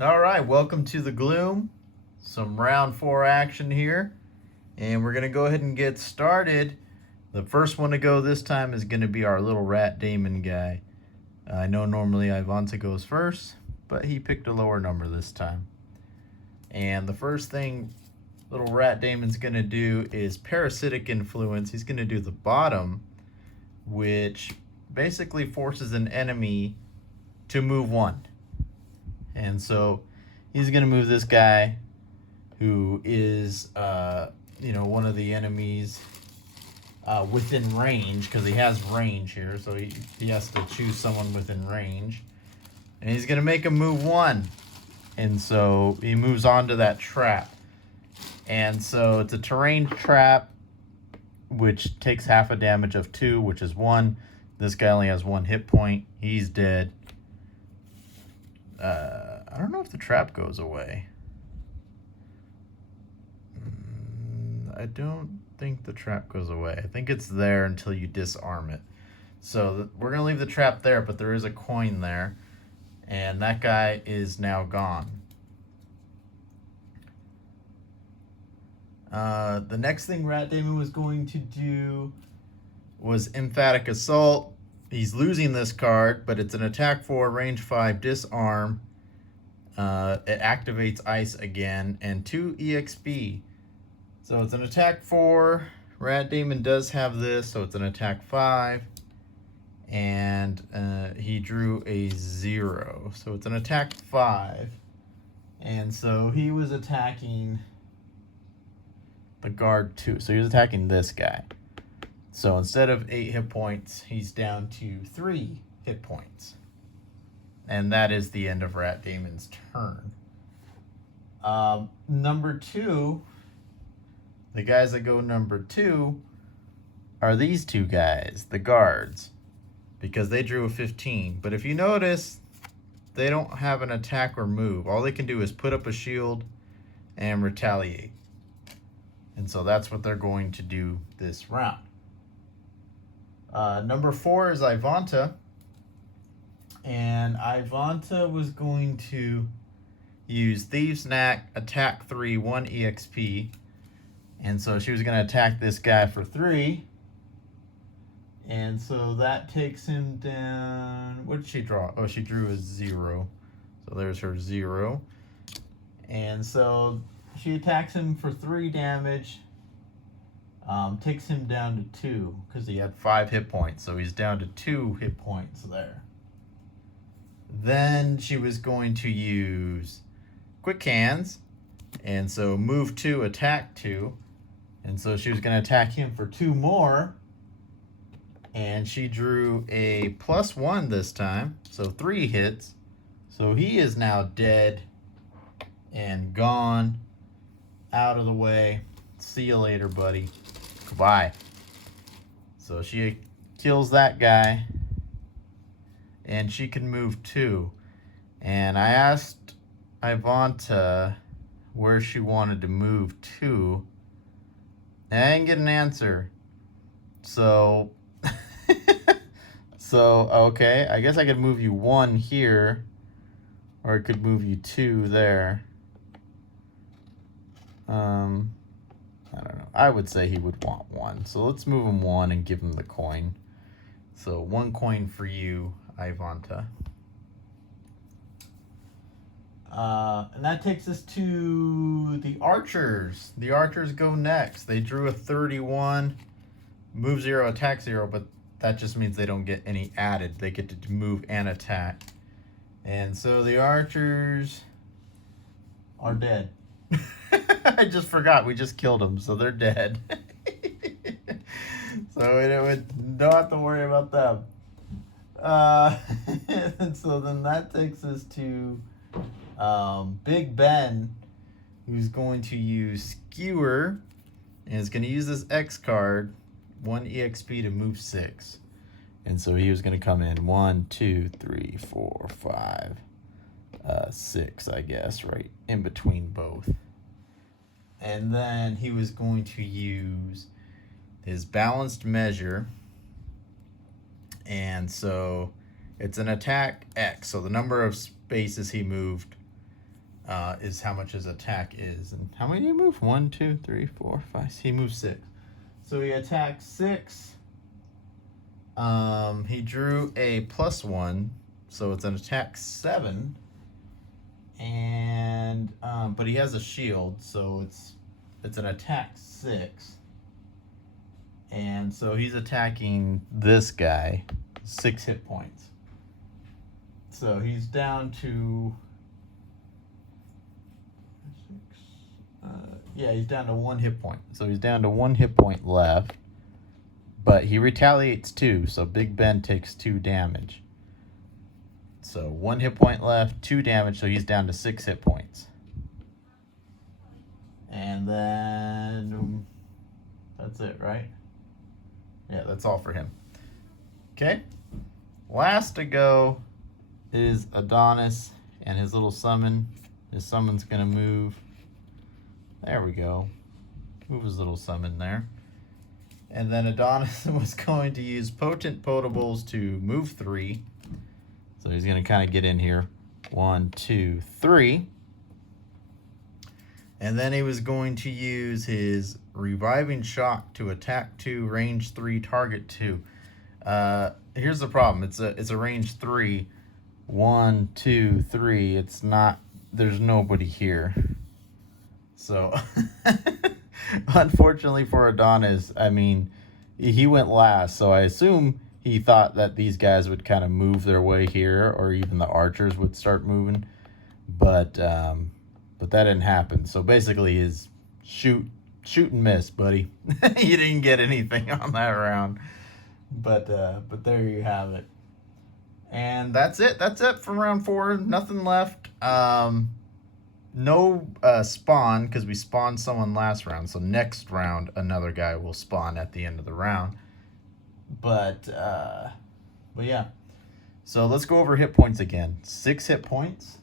All right, welcome to the Gloom. Some round four action here, and we're gonna go ahead and get started. The first one to go this time is gonna be our little Rat Damon guy. I know normally Ivanta goes first, but he picked a lower number this time. And the first thing little Rat Damon's gonna do is Parasitic Influence. He's gonna do the bottom, which basically forces an enemy to move one. And so he's going to move this guy who is, one of the enemies within range, because he has range here. So he has to choose someone within range. And he's going to make him move one. And so he moves on to that trap. And so it's a terrain trap, which takes half a damage of 2, which is 1. This guy only has 1 hit point. He's dead. I don't know if the trap goes away. I don't think the trap goes away. I think it's there until you disarm it. So we're going to leave the trap there, but there is a coin there. And that guy is now gone. The next thing Rat Damon was going to do was Emphatic Assault. He's losing this card, but it's an attack 4, range 5, disarm. It activates ice again, and 2 EXP. So it's an attack 4. Rat Damon does have this, so it's an attack 5. And he drew a 0. So it's an attack 5. And so he was attacking the guard 2. So he was attacking this guy. So instead of 8 hit points, he's down to 3 hit points. And that is the end of Rat Damon's turn. Number 2, the guys that go number 2 are these two guys, the guards, because they drew a 15. But if you notice, they don't have an attack or move. All they can do is put up a shield and retaliate. And so that's what they're going to do this round. Number 4 is Ivanta. And Ivanta was going to use Thieves' Knack, attack 3, 1 EXP. And so she was going to attack this guy for 3. And so that takes him down. What did she draw? Oh, she drew a 0. So there's her 0. And so she attacks him for 3 damage. Takes him down to 2 because he had 5 hit points. So he's down to 2 hit points there. Then she was going to use Quick Hands. And so move 2, attack 2. And so she was going to attack him for 2 more. And she drew a +1 this time. So 3 hits. So he is now dead and gone. Out of the way. See you later, buddy. Goodbye. So she kills that guy. And she can move 2. And I asked Ivanta where she wanted to move to. And I didn't get an answer. So, okay. I guess I could move you 1 here. Or I could move you 2 there. I don't know. I would say he would want 1. So let's move him 1 and give him the coin. So 1 coin for you, Ivanta. And that takes us to the archers. The archers go next. They drew a 31. Move 0, attack 0, but that just means they don't get any added. They get to move and attack. And so the archers are dead. I just forgot. We just killed them, so they're dead. So we don't have to worry about them. And so then that takes us to Big Ben, who's going to use Skewer, and is going to use this X card, 1 EXP to move 6. And so he was going to come in 1, 2, 3, 4, 5, 6, I guess, right in between both. And then he was going to use his Balanced Measure. And so it's an attack X. So the number of spaces he moved is how much his attack is. And how many do you move? 1, 2, 3, 4, 5. He moves 6. So he attacked 6. He drew a +1, so it's an attack 7. And but he has a shield, so it's an attack 6. And so he's attacking this guy, 6 hit points. So he's down to he's down to 1 hit point. So he's down to 1 hit point left. But he retaliates 2, so Big Ben takes 2 damage. So 1 hit point left, 2 damage, so he's down to 6 hit points. And then that's it, right? Yeah, that's all for him. Okay. Last to go is Adonis and his little summon. His summon's going to move. There we go. Move his little summon there. And then Adonis was going to use Potent Potables to move 3. So he's going to kind of get in here. 1, 2, 3. And then he was going to use his Reviving Shock to attack 2, range 3, target 2. Here's the problem. It's a range 3. 1, 2, 3. It's not. There's nobody here. So, unfortunately for Adonis, I mean, he went last. So I assume he thought that these guys would kind of move their way here, or even the archers would start moving. But that didn't happen. So basically, his shoot and miss, buddy. You didn't get anything on that round. But there you have it. And that's it. That's it for round 4. Nothing left. No spawn, because we spawned someone last round. So next round, another guy will spawn at the end of the round. But yeah. So let's go over hit points again. 6 hit points.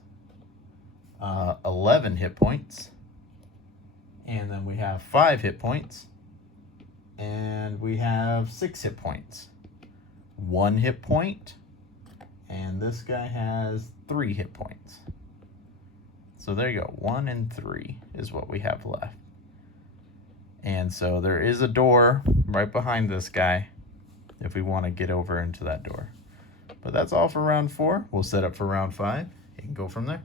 11 hit points. And then we have 5 hit points. And we have 6 hit points. 1 hit point. And this guy has 3 hit points. So there you go. 1 and 3 is what we have left. And so there is a door right behind this guy if we want to get over into that door. But that's all for round 4. We'll set up for round 5 and go from there.